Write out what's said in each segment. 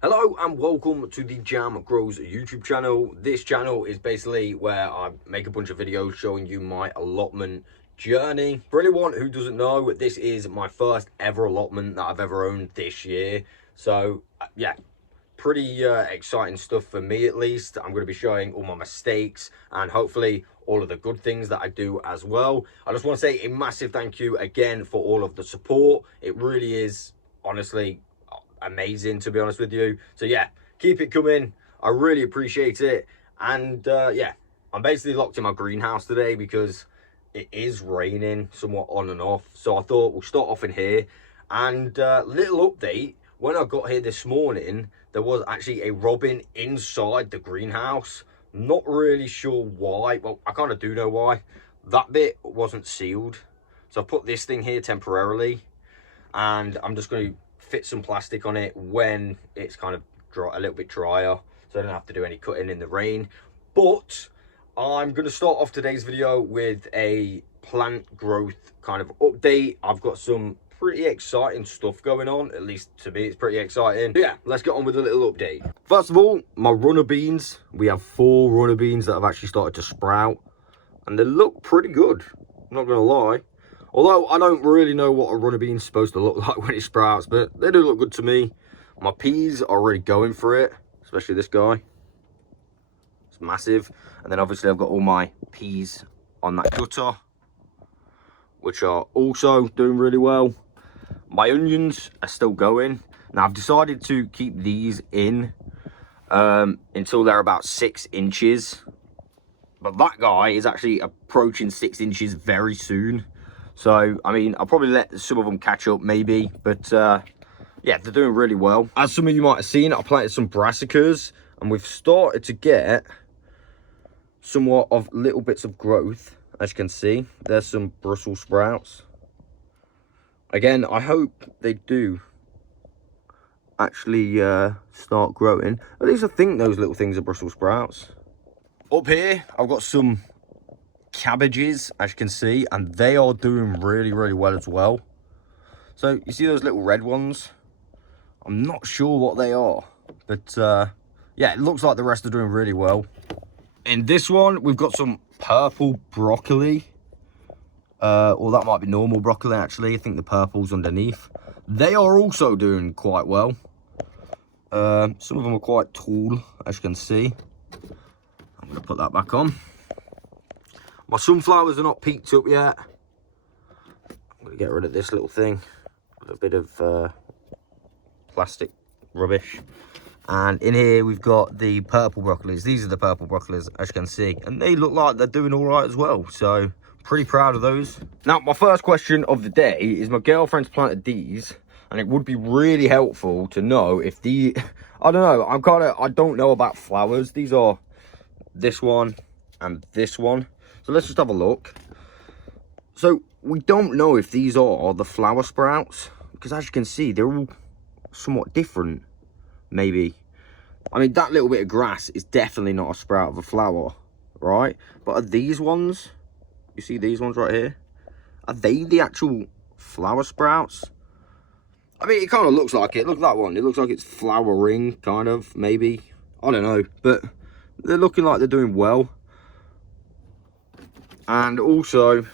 Hello and welcome to the Jam Grows YouTube channel. This channel is basically where I make a bunch of videos showing you my allotment journey. For anyone who doesn't know, this is my first ever allotment that I've ever owned this year. So yeah, pretty exciting stuff for me at least. I'm going to be showing all my mistakes and hopefully all of the good things that I do as well. I just want to say a massive thank you again for all of the support. It really is honestly amazing, to be honest with you. So yeah, keep it coming. I really appreciate it. And yeah, I'm basically locked in my greenhouse today because it is raining somewhat on and off. So I thought we'll start off in here. And little update, when I got here this morning, there was actually a robin inside the greenhouse. Not really sure why. Well, I kind of do know why. That bit wasn't sealed. So I put this thing here temporarily, and I'm just going to fit some plastic on it when it's kind of dry, a little bit drier, so I don't have to do any cutting in the rain. But I'm going to start off today's video with a plant growth kind of update. I've got some pretty exciting stuff going on, at least to me it's pretty exciting. But yeah, let's get on with a little update. First of all, my runner beans. We have 4 runner beans that have actually started to sprout, and they look pretty good, I'm not gonna lie. Although I don't really know what a runner bean's supposed to look like when it sprouts, but they do look good to me. My peas are already going for it, especially this guy. It's massive. And then obviously I've got all my peas on that gutter, which are also doing really well. My onions are still going. Now I've decided to keep these in until they're about 6 inches. But that guy is actually approaching 6 inches very soon. So, I mean, I'll probably let some of them catch up maybe, but yeah, they're doing really well. As some of you might have seen, I planted some brassicas, and we've started to get somewhat of little bits of growth. As you can see, there's some Brussels sprouts. Again, I hope they do actually start growing. At least I think those little things are Brussels sprouts. Up here, I've got some cabbages, as you can see, and they are doing really well as well. So you see those little red ones? I'm not sure what they are, but yeah, it looks like the rest are doing really well. In this one, we've got some purple broccoli. Or that might be normal broccoli, actually. I think the purple's underneath. They are also doing quite well. Some of them are quite tall, as you can see. I'm going to put that back on. My sunflowers are not peaked up yet. I'm going to get rid of this little thing. A bit of plastic rubbish. And in here we've got the purple broccolis. These are the purple broccolis, as you can see. And they look like they're doing all right as well. So, pretty proud of those. Now, my first question of the day is my girlfriend's planted these. And it would be really helpful to know if the... I don't know. I don't know about flowers. These are this one and this one. So let's just have a look. So we don't know if these are the flower sprouts, because as you can see, they're all somewhat different, maybe. I mean, that little bit of grass is definitely not a sprout of a flower, right? But are these ones, you see these ones right here? Are they the actual flower sprouts? I mean, it kind of looks like it. Look at that one. It looks like it's flowering, kind of, maybe. I don't know, but they're looking like they're doing well. And also,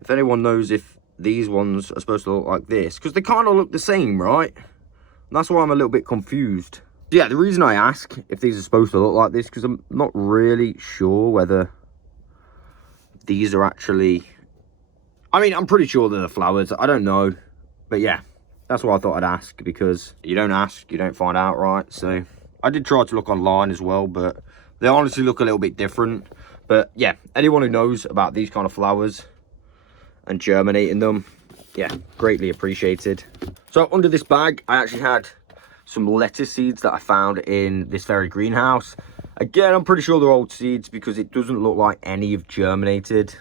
if anyone knows if these ones are supposed to look like this, because they kind of look the same, right? And that's why I'm a little bit confused. Yeah, the reason I ask if these are supposed to look like this, because I'm not really sure whether these are actually... I mean, I'm pretty sure they're the flowers. I don't know. But yeah, that's why I thought I'd ask, because you don't ask, you don't find out, right? So I did try to look online as well, but they honestly look a little bit different. But yeah, anyone who knows about these kind of flowers and germinating them, yeah, greatly appreciated. So under this bag, I actually had some lettuce seeds that I found in this very greenhouse. Again, I'm pretty sure they're old seeds because it doesn't look like any have germinated.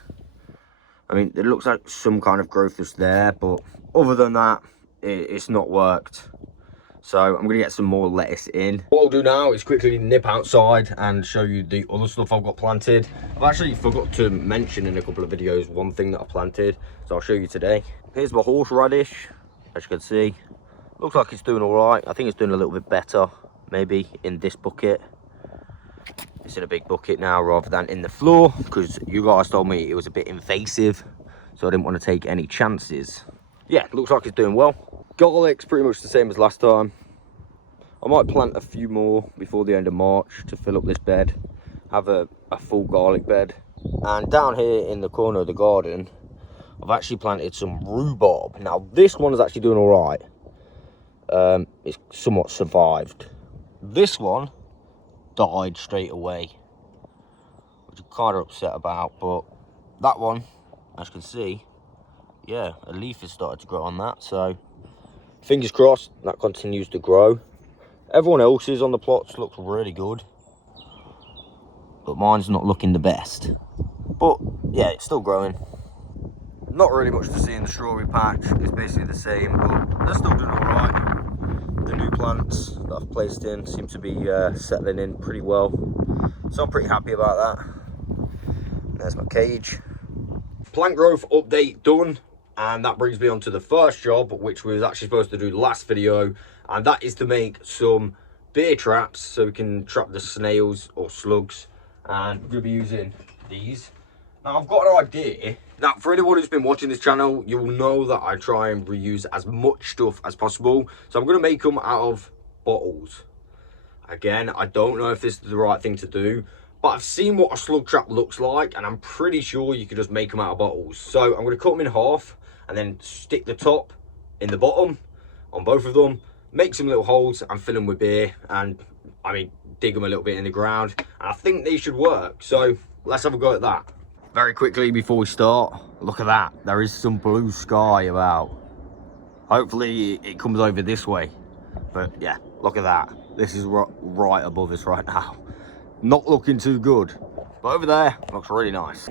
I mean, it looks like some kind of growth is there, but other than that, it's not worked. So I'm going to get some more lettuce in. What I'll do now is quickly nip outside and show you the other stuff I've got planted. I've actually forgot to mention in a couple of videos one thing that I planted, so I'll show you today. Here's my horseradish, as you can see. Looks like it's doing all right. I think it's doing a little bit better, maybe in this bucket. It's in a big bucket now rather than in the floor, because you guys told me it was a bit invasive, so I didn't want to take any chances. Yeah, looks like it's doing well. Garlic's pretty much the same as last time. I might plant a few more before the end of March to fill up this bed, have a full garlic bed. And down here in the corner of the garden, I've actually planted some rhubarb. Now this one is actually doing all right. It's somewhat survived. This one died straight away, which I'm kind of upset about, but that one, as you can see, yeah, a leaf has started to grow on that, so fingers crossed that continues to grow. Everyone else's on the plots looks really good, but mine's not looking the best. But yeah, it's still growing. Not really much to see in the strawberry patch. It's basically the same, but they're still doing all right. The new plants that I've placed in seem to be settling in pretty well, so I'm pretty happy about that. There's my cage. Plant growth update done, and that brings me on to the first job, which we was actually supposed to do last video, and that is to make some beer traps so we can trap the snails or slugs, and we're going to be using these. Now I've got an idea. Now for anyone who's been watching this channel, you will know that I try and reuse as much stuff as possible, so I'm going to make them out of bottles. Again, I don't know if this is the right thing to do, but I've seen what a slug trap looks like, and I'm pretty sure you could just make them out of bottles. So I'm going to cut them in half and then stick the top in the bottom on both of them, make some little holes and fill them with beer, and I mean dig them a little bit in the ground, and I think they should work. So let's have a go at that. Very quickly before we start, look at that. There is some blue sky about. Hopefully it comes over this way, but yeah, look at that. This is right above us right now. Not looking too good, but over there looks really nice.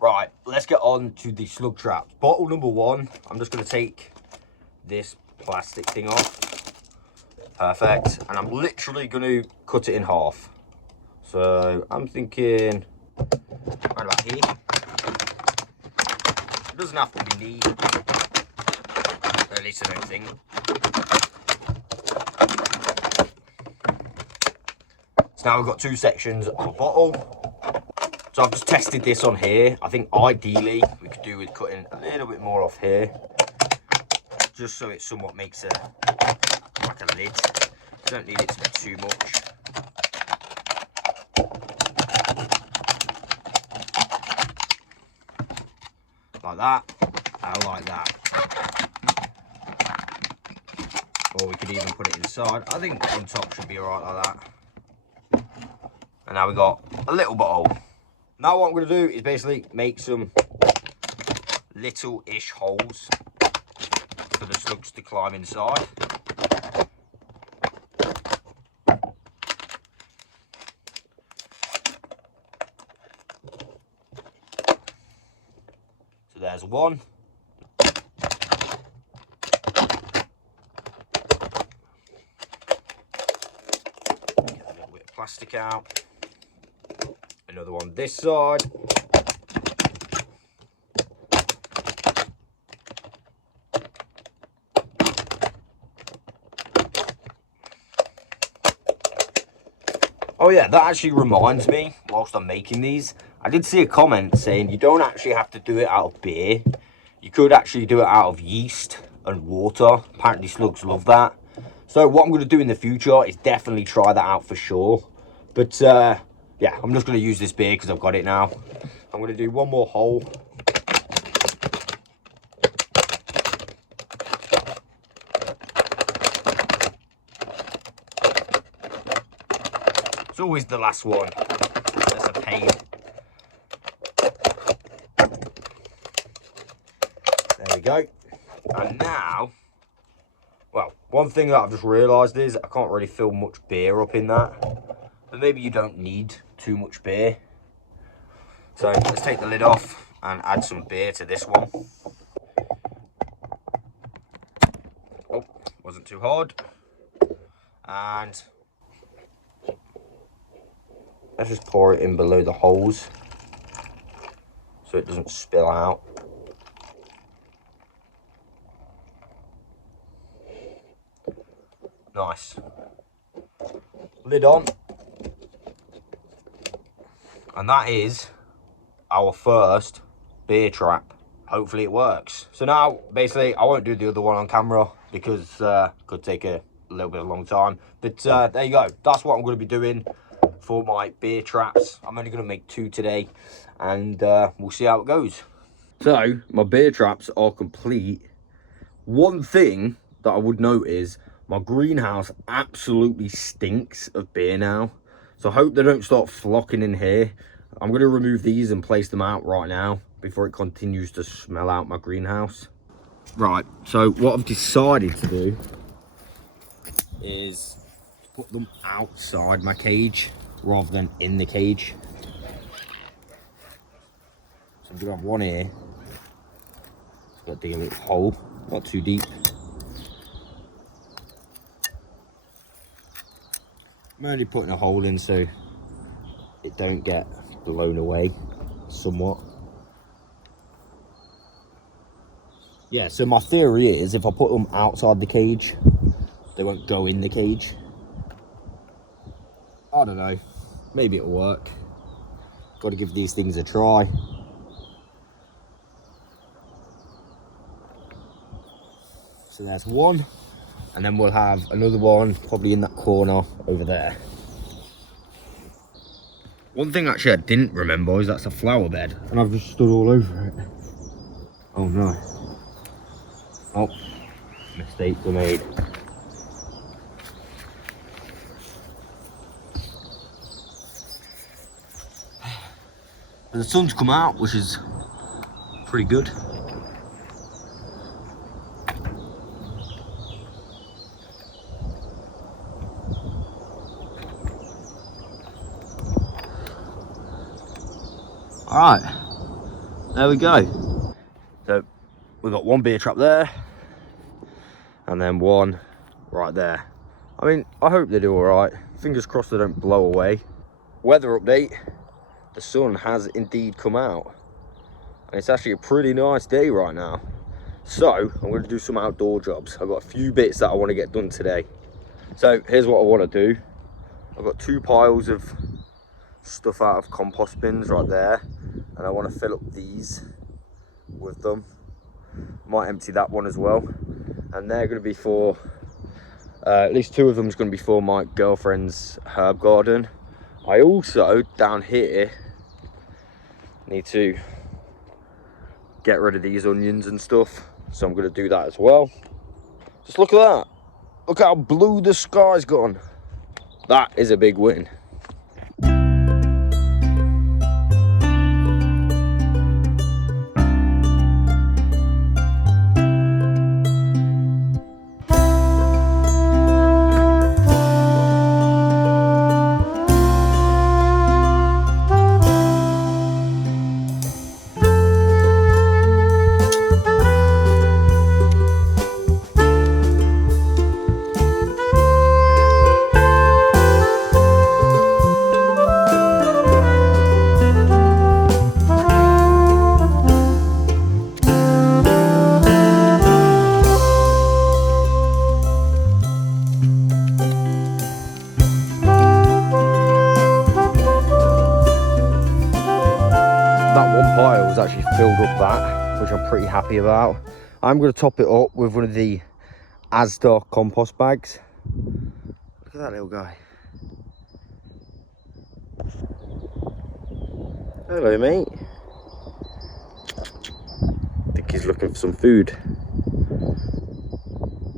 Right, let's get on to the slug traps. Bottle number one, I'm just going to take this plastic thing off. Perfect. And I'm literally going to cut it in half. So I'm thinking right about here. It doesn't have to be neat, at least I don't think. So now we've got two sections of a bottle. So I've just tested this on here. I think ideally we could do with cutting a little bit more off here, just so it somewhat makes like a lid. You don't need it to be too much. Like that, and like that. Or we could even put it inside. I think on top should be alright like that. And now we've got a little bottle. Now what I'm going to do is basically make some little-ish holes for the slugs to climb inside. So there's one. Get a little bit of plastic out. Another one this side. Oh yeah, that actually reminds me, whilst I'm making these, I did see a comment saying you don't actually have to do it out of beer. You could actually do it out of yeast and water. Apparently slugs love that. So what I'm going to do in the future is definitely try that out for sure. But yeah, I'm just going to use this beer because I've got it now. I'm going to do one more hole. It's always the last one. That's a pain. There we go. And now, well, one thing that I've just realised is I can't really fill much beer up in that. But maybe you don't need too much beer. So let's take the lid off and add some beer to this one. Oh, wasn't too hard. And let's just pour it in below the holes so it doesn't spill out. Nice. Lid on. And that is our first beer trap. Hopefully it works. So now, basically, I won't do the other one on camera because could take a little bit of a long time. But there you go. That's what I'm going to be doing for my beer traps. I'm only going to make 2 today, and we'll see how it goes. So my beer traps are complete. One thing that I would note is my greenhouse absolutely stinks of beer now. So I hope they don't start flocking in here. I'm going to remove these and place them out right now before it continues to smell out my greenhouse. Right, so what I've decided to do is put them outside my cage rather than in the cage. So I'm going to have one here. Got to dig a little hole, not too deep. I'm only putting a hole in so it don't get blown away somewhat. Yeah, so my theory is if I put them outside the cage, they won't go in the cage. I don't know, maybe it'll work. Got to give these things a try. So there's one, and then we'll have another one probably in that corner over there. One thing actually I didn't remember is that's a flower bed, and I've just stood all over it. Oh no. Oh, mistakes were made. But the sun's come out, which is pretty good. All right, there we go. So we've got one beer trap there, and then one right there. I mean, I hope they do all right. Fingers crossed they don't blow away. Weather update, the sun has indeed come out. And it's actually a pretty nice day right now. So I'm going to do some outdoor jobs. I've got a few bits that I want to get done today. So here's what I want to do. I've got 2 piles of stuff out of compost bins right there. And I want to fill up these with them. Might empty that one as well. And they're going to be for, at least 2 of them is going to be for my girlfriend's herb garden. I also, down here, need to get rid of these onions and stuff. So I'm going to do that as well. Just look at that. Look how blue the sky's gone. That is a big win. Actually filled up that, which I'm pretty happy about. I'm going to top it up with one of the Asda compost bags. Look at that little guy. Hello, mate. I think he's looking for some food.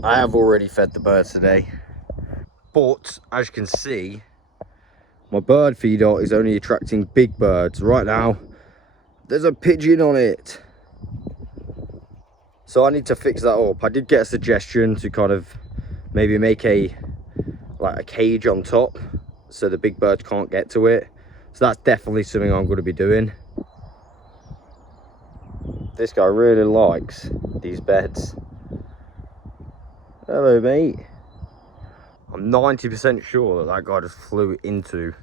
I have already fed the birds today, but as you can see, my bird feeder is only attracting big birds. Right now there's a pigeon on it, so I need to fix that up. I did get a suggestion to kind of maybe make a cage on top so the big birds can't get to it. So that's definitely something I'm going to be doing. This guy really likes these beds. Hello, mate. I'm 90% sure that guy just flew into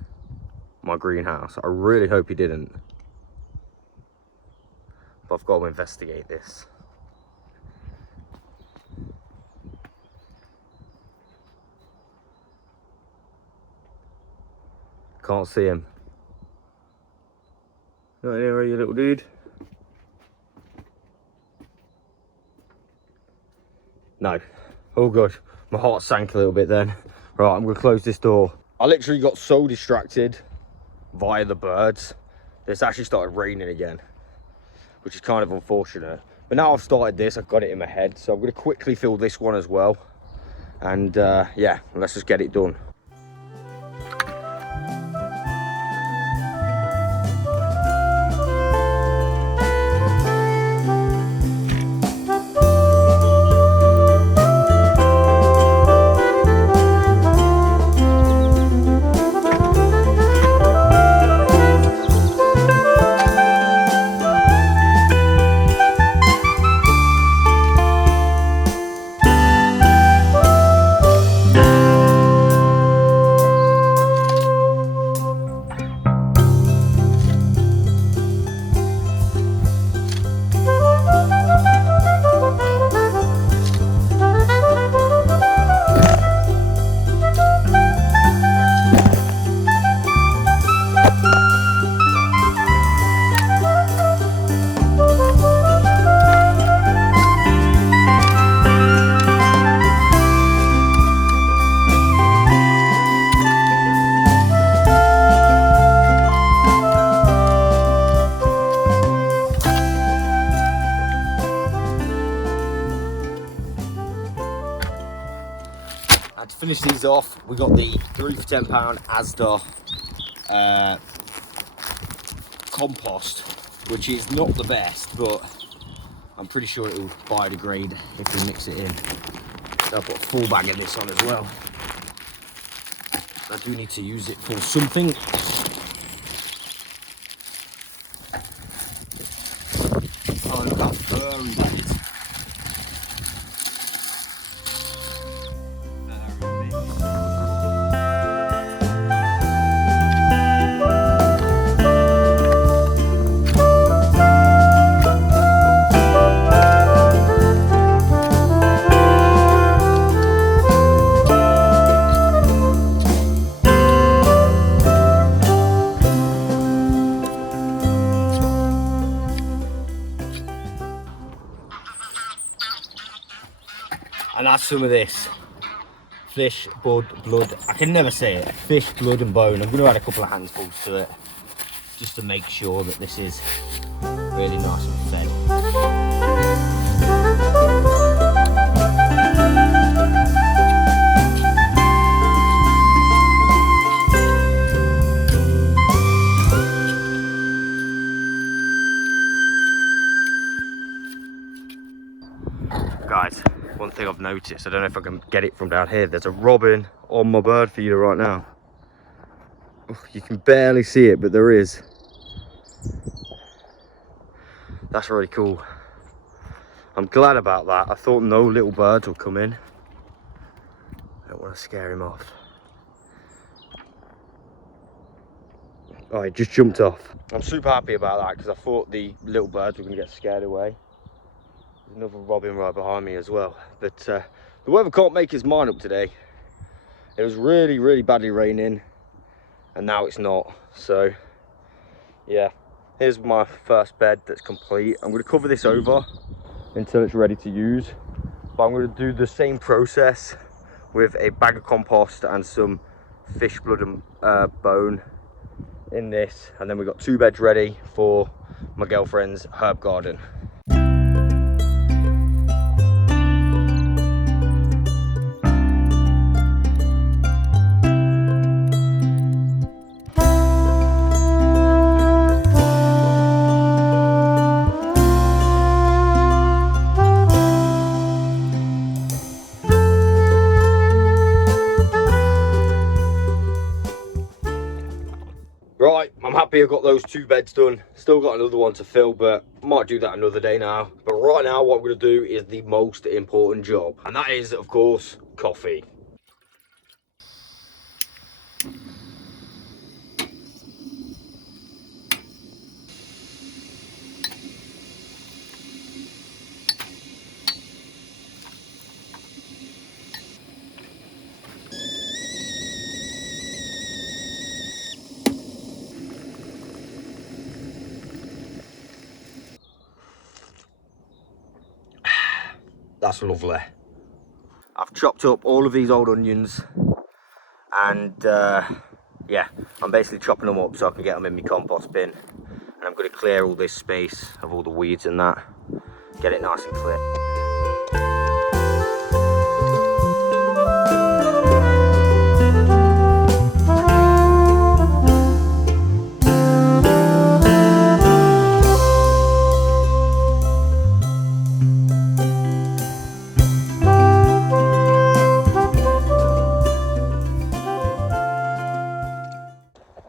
my greenhouse. I really hope he didn't. But I've got to investigate this. Can't see him. Not here, you little dude. No. Oh good. My heart sank a little bit then. Right, I'm gonna close this door. I literally got so distracted via the birds that it's actually started raining again, which is kind of unfortunate. But now I've started this, I've got it in my head, so I'm gonna quickly fill this one as well. And yeah, let's just get it done. And to finish these off, we got the 3 for £10 Asda compost, which is not the best, but I'm pretty sure it will biodegrade if we mix it in. So I'll put a full bag of this on as well. I do need to use it for something. Oh, look how firm that is. And that's some of this fish, blood, I can never say it, fish, blood and bone. I'm going to add a couple of handfuls to it, just to make sure that this is really nice and fed. Guys, one thing I've noticed, I don't know if I can get it from down here, there's a robin on my bird feeder right now. You can barely see it, but there is. That's really cool. I'm glad about that. I thought no little birds would come in. I don't want to scare him off. Oh, he just jumped off. I'm super happy about that because I thought the little birds were going to get scared away. There's another robin right behind me as well. But the weather can't make its mind up today. It was really, really badly raining, and now it's not. So yeah, here's my first bed that's complete. I'm going to cover this over until it's ready to use, but I'm going to do the same process with a bag of compost and some fish blood and bone in this, and then we've got 2 beds ready for my girlfriend's herb garden. Right, I'm happy I got those 2 beds done. Still got another one to fill, but I might do that another day now. But right now, what I'm going to do is the most important job, and that is, of course, coffee. That's lovely. I've chopped up all of these old onions, and yeah, I'm basically chopping them up so I can get them in my compost bin. And I'm going to clear all this space of all the weeds and that, get it nice and clear.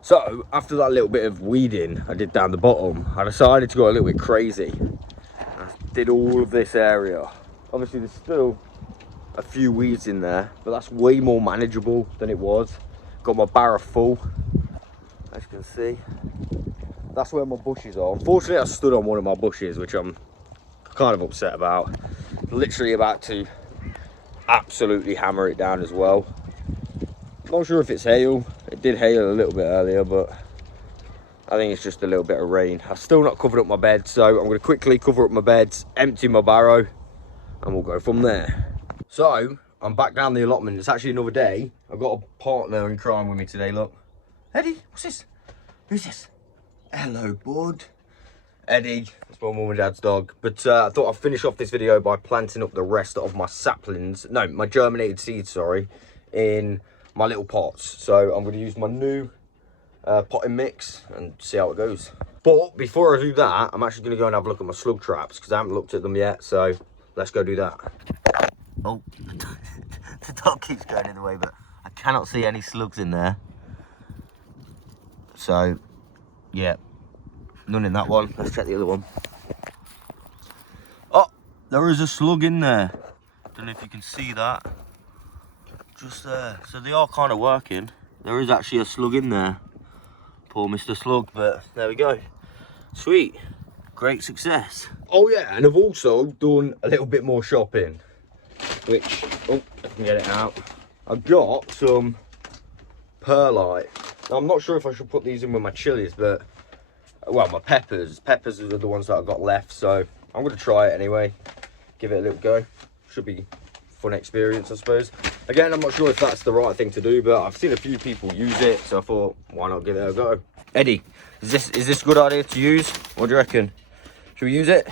So, after that little bit of weeding I did down the bottom, I decided to go a little bit crazy. I did all of this area. Obviously there's still a few weeds in there, but that's way more manageable than it was. Got my barrow full, as you can see. That's where my bushes are. Unfortunately I stood on one of my bushes, which I'm kind of upset about. Literally about to absolutely hammer it down as well. Not sure if it's hail. It did hail a little bit earlier, but I think it's just a little bit of rain. I've still not covered up my bed, so I'm going to quickly cover up my beds, empty my barrow, and we'll go from there. So, I'm back down the allotment. It's actually another day. I've got a partner in crime with me today, look. Eddie, what's this? Who's this? Hello, bud. Eddie, that's my mum and dad's dog. But I thought I'd finish off this video by planting up the rest of my saplings, no, my germinated seeds, sorry, in my little pots. So I'm going to use my new potting mix and see how it goes. But before I do that, I'm actually going to go and have a look at my slug traps because I haven't looked at them yet. So let's go do that. Oh, the dog keeps going in the way, but I cannot see any slugs in there. So yeah, none in that one. Let's check the other one. Oh, there is a slug in there. Don't know if you can see that. Just there. So they are kind of working. There is actually a slug in there. Poor Mr. Slug, but there we go. Sweet. Great success. Oh yeah, and I've also done a little bit more shopping. Which, oh, I can get it out. I've got some perlite. Now, I'm not sure if I should put these in with my chilies, but, well, my peppers. Peppers are the ones that I've got left, so I'm going to try it anyway. Give it a little go. Should be fun experience, I suppose. Again, I'm not sure if that's the right thing to do, but I've seen a few people use it, so I thought, why not give it a go? Eddie, is this a good idea to use? What do you reckon? Should we use it?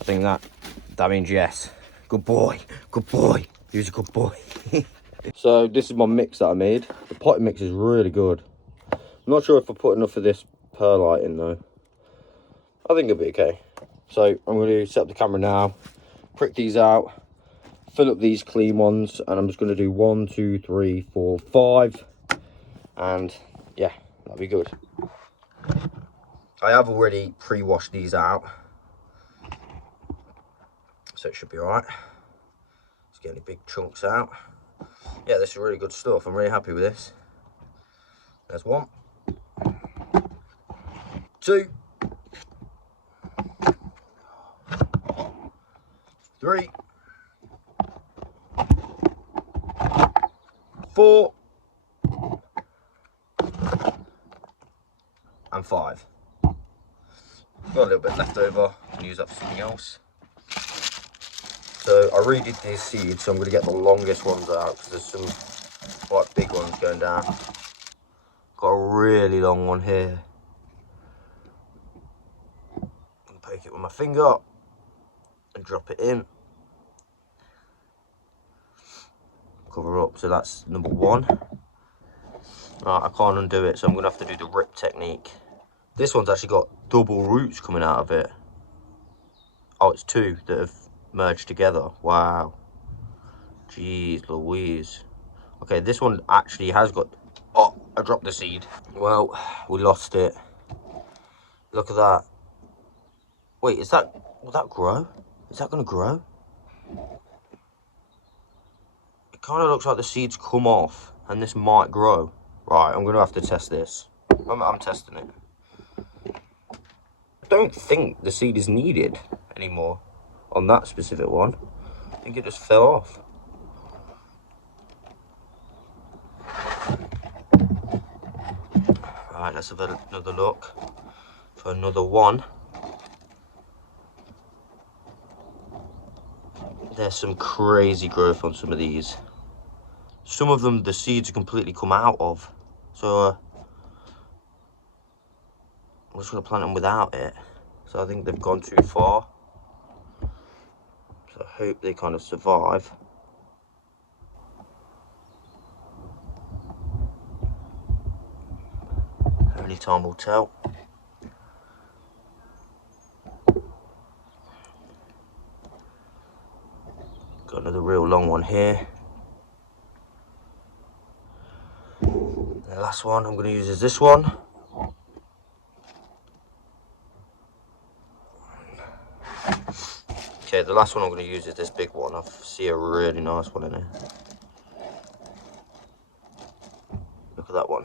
I think that means yes. Good boy, good boy. You're a good boy. So this is my mix that I made. The potting mix is really good. I'm not sure if I put enough of this perlite in though. I think it'll be okay. So I'm going to set up the camera now, prick these out, fill up these clean ones, and I'm just going to do 1, 2, 3, 4, 5, and yeah, that'll be good. I have already pre-washed these out, so it should be alright. Let's get any big chunks out. Yeah, this is really good stuff. I'm really happy with this. There's 1, 2, 3, 4, and 5. Got a little bit left over. Can use that for something else. So I redid these seeds, so I'm going to get the longest ones out because there's some quite big ones going down. Got a really long one here. I'm poke it with my finger and drop it in. Cover up, so that's number 1. Right, I can't undo it, so I'm going to have to do the rip technique. This one's actually got double roots coming out of it. Oh, it's 2 that have merged together. Wow. Jeez Louise. Okay, this one actually has got... Oh, I dropped the seed. Well, we lost it. Look at that. Wait, is that... Will that grow? Is that going to grow? It kind of looks like the seeds come off and this might grow. Right, I'm going to have to test this. I'm testing it. I don't think the seed is needed anymore on that specific one. I think it just fell off. Right, let's have another look for another one. There's some crazy growth on some of these. Some of them, the seeds are completely come out of. So I'm just going to plant them without it. So I think they've gone too far. So I hope they kind of survive. Only time will tell. Got another real long one here. The last one I'm going to use is this one. Okay, the last one I'm going to use is this big one. I see a really nice one in here. Look at that one.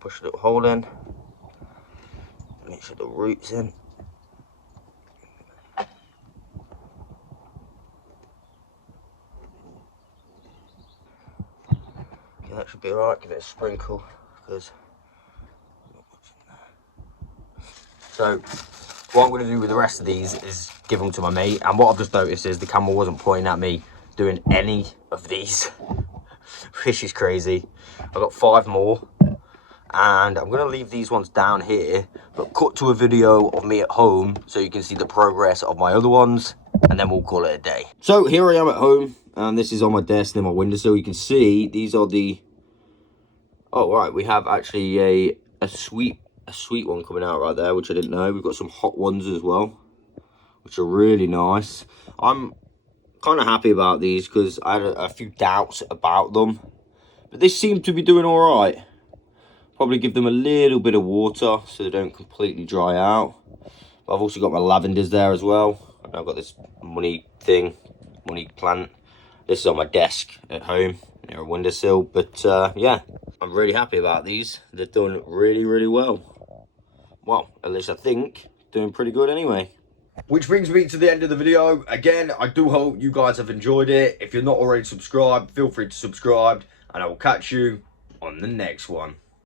Push a little hole in. Make sure the root's in. Okay, that should be alright. Give it a sprinkle because not much in there. So what I'm going to do with the rest of these is give them to my mate. And what I've just noticed is the camera wasn't pointing at me doing any of these, which is crazy. I've got 5 more. And I'm going to leave these ones down here, but cut to a video of me at home so you can see the progress of my other ones, and then we'll call it a day. So here I am at home, and this is on my desk near my windowsill. You can see these are the... Oh, right, we have actually a sweet one coming out right there, which I didn't know. We've got some hot ones as well, which are really nice. I'm kind of happy about these because I had a few doubts about them, but they seem to be doing all right. Probably give them a little bit of water so they don't completely dry out. But I've also got my lavenders there as well. And I've got this money plant. This is on my desk at home near a windowsill. But yeah, I'm really happy about these. They've done really, really well. Well, at least I think doing pretty good anyway. Which brings me to the end of the video. Again, I do hope you guys have enjoyed it. If you're not already subscribed, feel free to subscribe. And I will catch you on the next one.